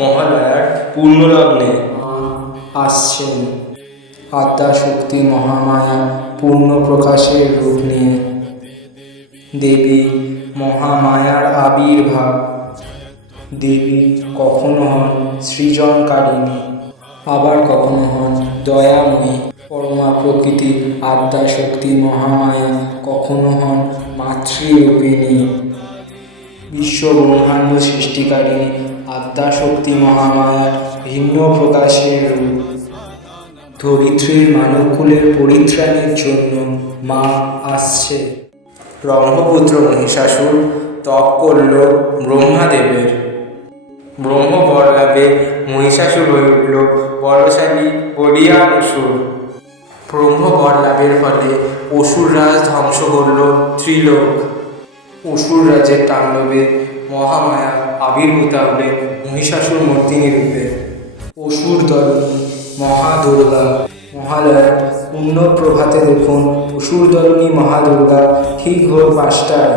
মহালয়ার পূর্ণলগ্নে আসছেন আদ্যাশক্তি মহামায়া পূর্ণ প্রকাশের রূপ নিয়ে। দেবী মহামায়ার আবির্ভাব। দেবী কখনো হন সৃজনকারিণী, আবার কখনো হন দয়াময়ী। পরমা প্রকৃতি আদ্যাশক্তি মহামায়া কখনো হন মাতৃরূপিণী। বিশ্ব ব্রহ্মাণ্ড সৃষ্টিকারিণী আদ্যাশক্তি মহামায়ার ভিন্ন প্রকাশের রূপ। ধরিত্রীর মানবকুলের পরিত্রাণের জন্য মা আসছে। ব্রহ্মপুত্র মহিষাসুর তপ করল ব্রহ্মাদেবের। ব্রহ্মবর লাভে মহিষাসুর হয়ে উঠল বলশালী বলিয়ান অসুর। ব্রহ্মবর লাভের ফলে অসুর রাজ ধ্বংস করল ত্রিলোক। অসুর রাজের তাণ্ডবে মহামায়া আবির্ভূতা হলেন মহিষাসুর মর্দিনী রূপে। অসুর দলনী মহাদুর্গা। মহালয়ার পূর্ণ প্রভাতে দেখুন অসুর দলনী মহাদুর্গা ঠিক ভোর 5টায়।